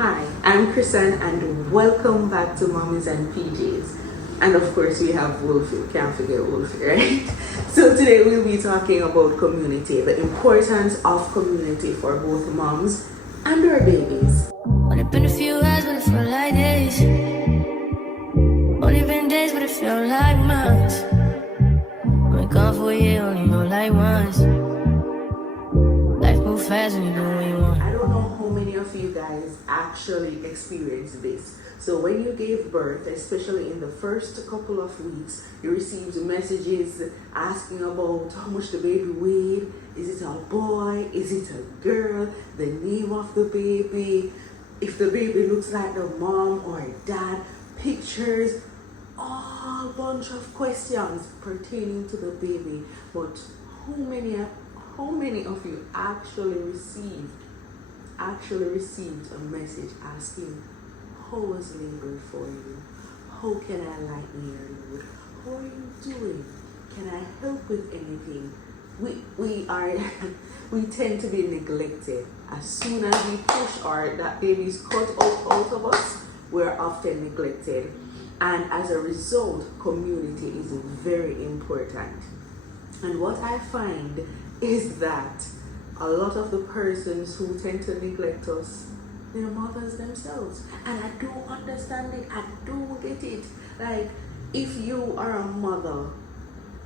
Hi, I'm Krisan and welcome back to Mommies and PJs. And of course, we have Wolfie, can't forget Wolfie, right? So, today we'll be talking about community, the importance of community for both moms and their babies. Only been a few hours, but it felt like days. Only been days, but it felt like months. Been gone for a year, only know like once. Life moves fast when you do what you want. I don't know how many of you guys actually experienced this. So when you gave birth, especially in the first couple of weeks, you received messages asking about how much the baby weighed. Is it a boy? Is it a girl? The name of the baby? If the baby looks like the mom or dad? Pictures? All bunch of questions pertaining to the baby. But how many of you actually received a message asking, how was labor for you? How can I lighten your load? How are you doing? Can I help with anything? We are we tend to be neglected. As soon as we push or that baby's cut out of us, we're often neglected. And as a result, community is very important. And what I find is that a lot of the persons who tend to neglect us, they're mothers themselves. And I don't understand it. I don't get it. Like, if you are a mother,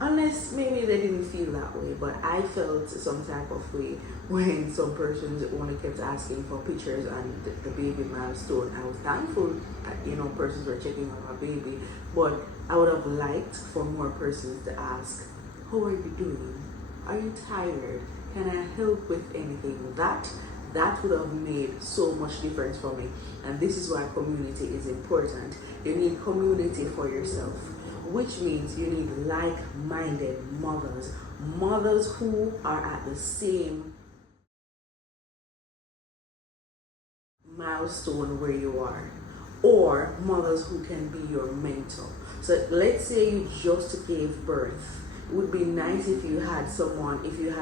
unless maybe they didn't feel that way, but I felt some type of way when some persons only kept asking for pictures and the baby milestone. I was thankful that, persons were checking on my baby, but I would have liked for more persons to ask, how are you doing? Are you tired? Can I help with anything? That would have made so much difference for me. And this is why community is important. You need community for yourself, which means you need like-minded mothers who are at the same milestone where you are, or mothers who can be your mentor. So let's say you just gave birth. It would be nice if you had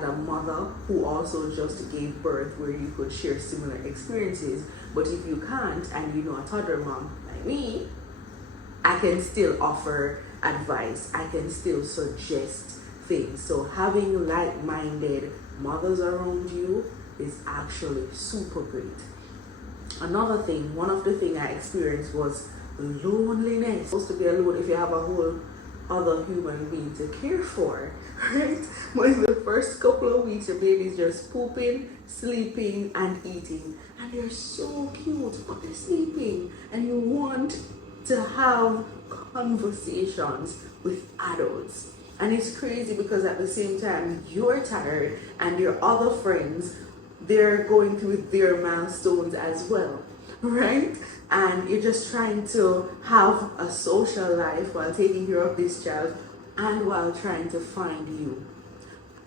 a mother who also just gave birth where you could share similar experiences. But if you can't, and you know a toddler mom like me, I can still offer advice. I can still suggest things. So having like-minded mothers around you is actually super great. One of the things I experienced was loneliness. It's supposed to be alone if you have a whole other human being to care for, right? But in the first couple of weeks, your baby's just pooping, sleeping, and eating. And they're so cute, but they're sleeping. And you want to have conversations with adults. And it's crazy because at the same time, you're tired and your other friends, they're going through their milestones as well, right? And you're just trying to have a social life while taking care of this child and while trying to find you.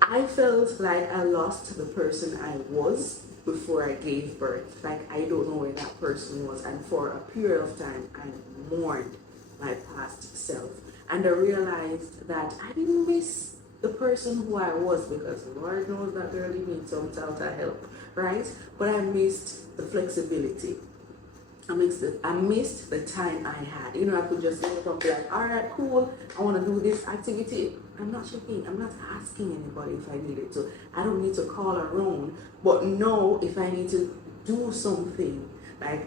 I felt like I lost the person I was before I gave birth. Like, I don't know where that person was. And for a period of time, I mourned my past self. And I realized that I didn't miss the person who I was, because Lord knows that girl needs some sort of help, right? But I missed the flexibility. I missed the time I had. I could just wake up and be like, all right, cool, I want to do this activity. I'm not checking. I'm not asking anybody if I needed to. I don't need to call around. But know if I need to do something. Like,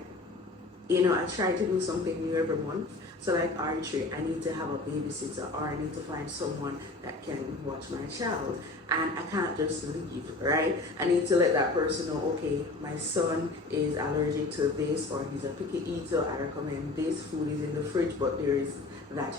I try to do something new every month. So like archery, I need to have a babysitter, or I need to find someone that can watch my child. And I can't just leave, right? I need to let that person know, okay, my son is allergic to this, or he's a picky eater. I recommend this food is in the fridge, but there is that.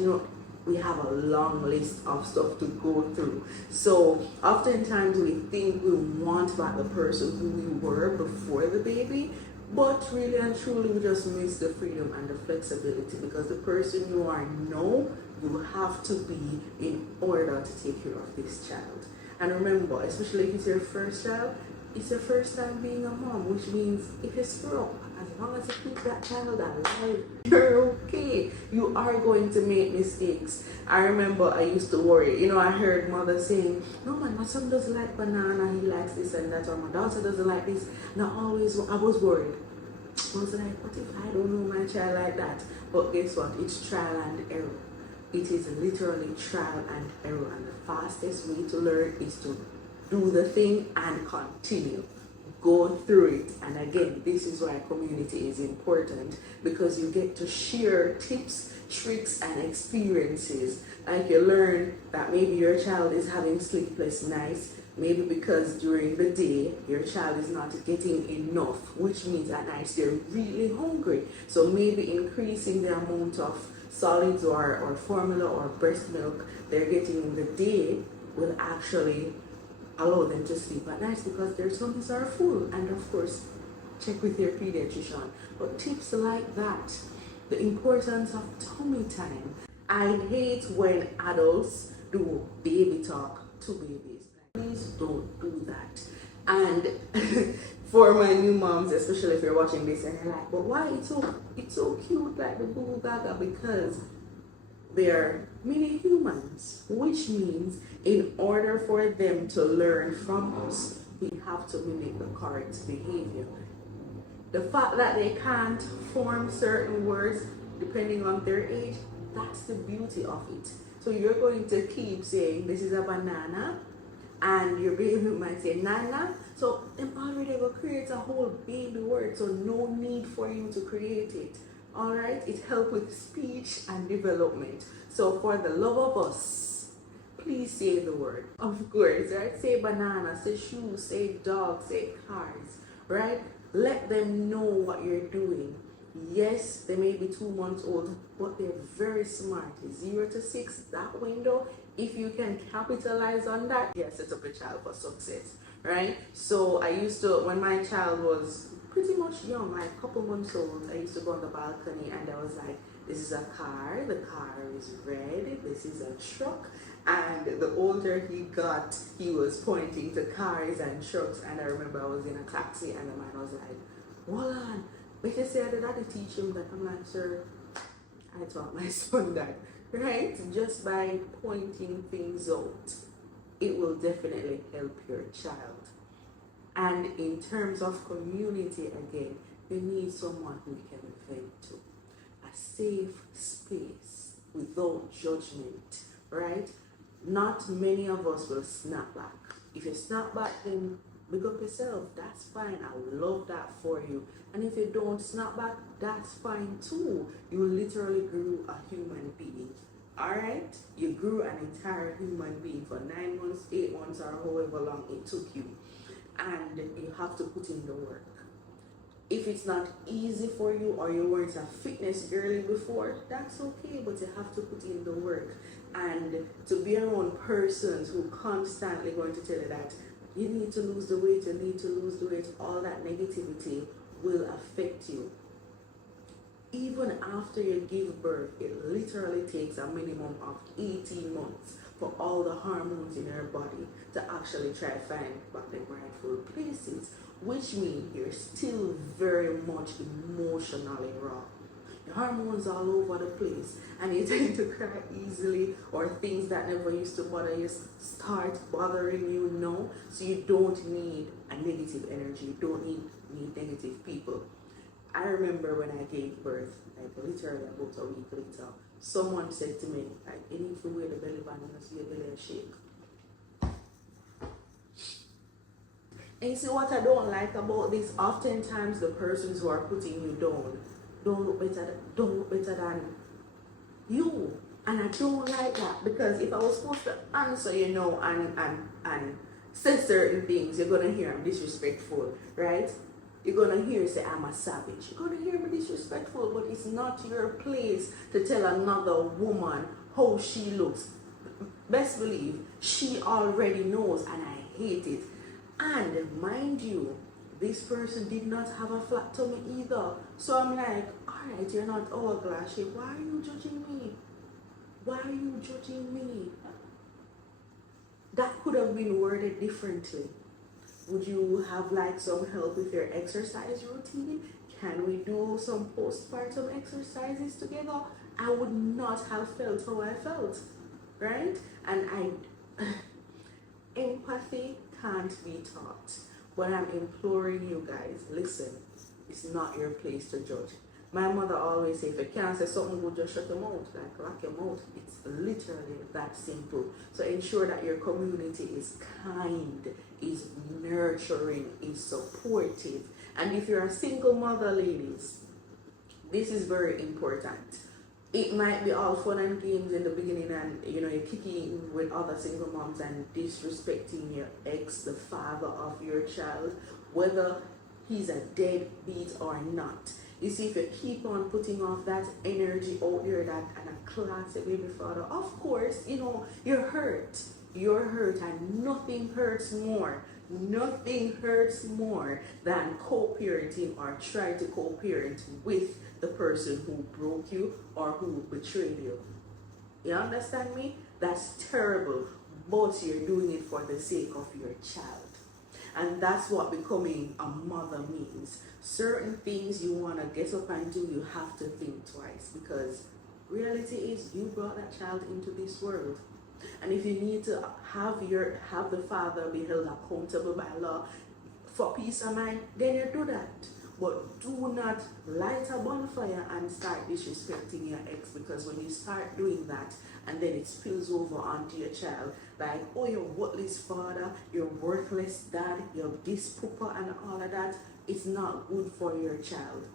We have a long list of stuff to go through. So oftentimes we think we want back the person who we were before the baby, but really and truly we just miss the freedom and the flexibility, because the person you are now, you have to be in order to take care of this child. And remember, especially if it's your first child, it's your first time being a mom, which means if you screw up, as long as you keep that child alive, you're okay. You are going to make mistakes. I remember I used to worry. I heard mother saying, no man, my son doesn't like banana, he likes this and that, or my daughter doesn't like this. I was worried. I was like, what if I don't know my child like that? But guess what? It's trial and error. It is literally trial and error. And the fastest way to learn is to do the thing and continue. Go through it. And again, this is why community is important, because you get to share tips, tricks, and experiences. Like you learn that maybe your child is having sleepless nights, maybe because during the day your child is not getting enough, which means at night they're really hungry. So maybe increasing the amount of solids or formula or breast milk they're getting in the day will actually allow them to sleep at night because their tummies are full. And of course, check with your pediatrician. But tips like that, the importance of tummy time. I hate when adults do baby talk to babies. Please don't do that. And for my new moms, especially if you're watching this and you're like, but why it's so cute, like the boo gaga? Because they're mini humans, which means in order for them to learn from us, we have to mimic the correct behavior. The fact that they can't form certain words depending on their age, that's the beauty of it. So you're going to keep saying this is a banana, and your baby might say nana. So them already will create a whole baby word, so no need for you to create it. All right, it helps with speech and development. So for the love of us, please say the word. Of course, right? Say banana, say shoes, say dog, say cars, right? Let them know what you're doing. Yes, they may be 2 months old, but they're very smart. 0 to 6, that window, if you can capitalize on that, yeah, set up a child for success, right? So I used to, when my child was pretty much young, like a couple months old, I used to go on the balcony and I was like, this is a car, the car is red, this is a truck. And the older he got, he was pointing to cars and trucks. And I remember I was in a taxi and the man was like, hold on, better say the daddy teach him that. I'm like, sir, I taught my son that, right? Just by pointing things out, it will definitely help your child. And in terms of community, again, you need someone who you can vent to. A safe space without judgment, right? Not many of us will snap back. If you snap back, then big up yourself. That's fine. I would love that for you. And if you don't snap back, that's fine too. You literally grew a human being. Alright? You grew an entire human being for 9 months, 8 months, or however long it took you. And you have to put in the work. If it's not easy for you or you weren't a fitness girly before, that's okay, but you have to put in the work. And to be around persons who constantly going to tell you that you need to lose the weight, you need to lose the weight, all that negativity will affect you. Even after you give birth, it literally takes a minimum of 18 months for all the hormones in your body to actually try to find back the rightful places, which means you're still very much emotionally raw. Your hormones all over the place and you tend to cry easily, or things that never used to bother you start bothering you now. So you don't need a negative energy, you don't need negative people. I remember when I gave birth, like literally about a week later, someone said to me, like, you need to wear the belly band and see your belly shake. And you see what I don't like about this? Oftentimes the persons who are putting you down don't look better than you. And I don't like that, because if I was supposed to answer, and say certain things, you're gonna hear I'm disrespectful, right? You're gonna hear say I'm a savage. You're gonna hear me disrespectful, but it's not your place to tell another woman how she looks. Best believe she already knows, and I hate it. And mind you, this person did not have a flat tummy either. So I'm like, alright, you're not hourglass shape. Why are you judging me? Why are you judging me? That could have been worded differently. Would you have like some help with your exercise routine? Can we do some postpartum exercises together? I would not have felt how I felt, right? And empathy can't be taught. But I'm imploring you guys, listen, It's not your place to judge. My mother always say, if you can't say something good, just shut your mouth, like lock your mouth. It's literally that simple. So ensure that your community is kind, is nurturing, is supportive. And if you're a single mother, ladies, this is very important. It might be all fun and games in the beginning, and you're kicking with other single moms and disrespecting your ex, the father of your child, whether he's a deadbeat or not. You see, if you keep on putting off that energy out there, that and a classic baby father, of course, you're hurt. You're hurt, and nothing hurts more. Nothing hurts more than co-parenting or try to co-parent with the person who broke you or who betrayed you. You understand me? That's terrible, but you're doing it for the sake of your child. And that's what becoming a mother means. Certain things you want to get up and do, you have to think twice, because reality is you brought that child into this world. And if you need to have the father be held accountable by law for peace of mind, then you do that. But do not light a bonfire and start disrespecting your ex, because when you start doing that and then it spills over onto your child, like, oh, you're worthless father, you're worthless dad, you're this pooper and all of that, it's not good for your child.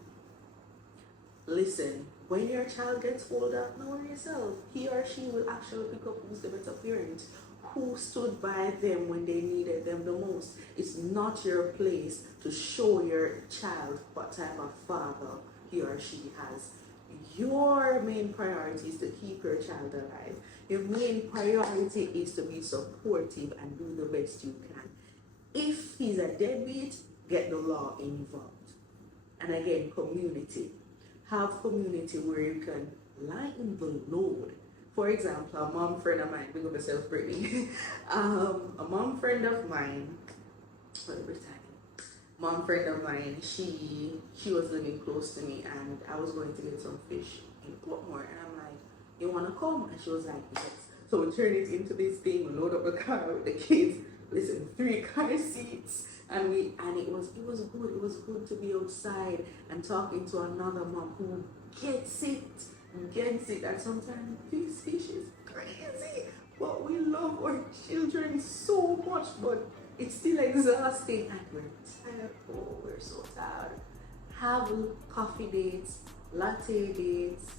Listen, when your child gets older, know yourself. He or she will actually pick up who's the better parent, who stood by them when they needed them the most. It's not your place to show your child what type of father he or she has. Your main priority is to keep your child alive. Your main priority is to be supportive and do the best you can. If he's a deadbeat, get the law involved. And again, community. Have community where you can lighten the load. For example, a mom friend of mine, big up yourself, Brittany. A mom friend of mine, she was living close to me, and I was going to get some fish in Portmore, and I'm like, you want to come? And she was like, yes. So we turned it into this thing, we load up the car with the kids, listen, 3 car seats, and it was good. It was good to be outside and talking to another mom who gets it, and sometimes this fish is crazy, but we love our children so much, but it's still exhausting, and we're tired. Oh, we're so tired. Have coffee dates, latte dates,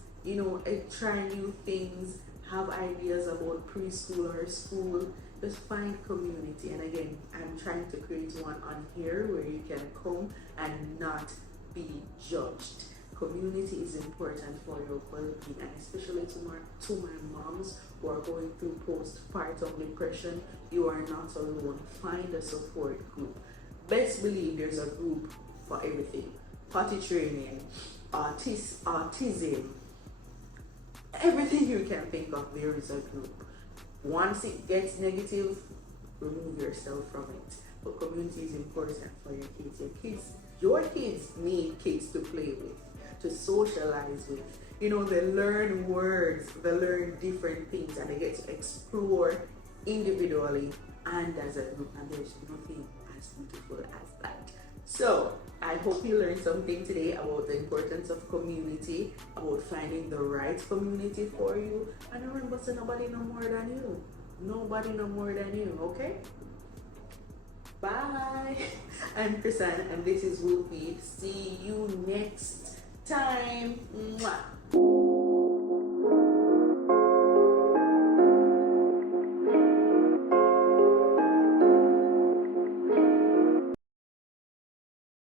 try new things, have ideas about preschool or school. Just find community. And again, I'm trying to create one on here where you can come and not be judged. Community is important for your well-being, and especially to my moms who are going through postpartum depression. You are not alone. Find a support group. Best believe there's a group for everything. Potty training, autism, everything you can think of, there is a group. Once it gets negative, remove yourself from it. But community is important for your kids. Your kids need kids to play with, to socialize with. They learn words, they learn different things, and they get to explore individually and as a group. And there's nothing as beautiful as that. So I hope you learned something today about the importance of community, about finding the right community for you. And remember, so nobody no more than you. Nobody no more than you, okay? Bye. I'm Chrisanne, and this is Wolfie. See you next time. Mwah.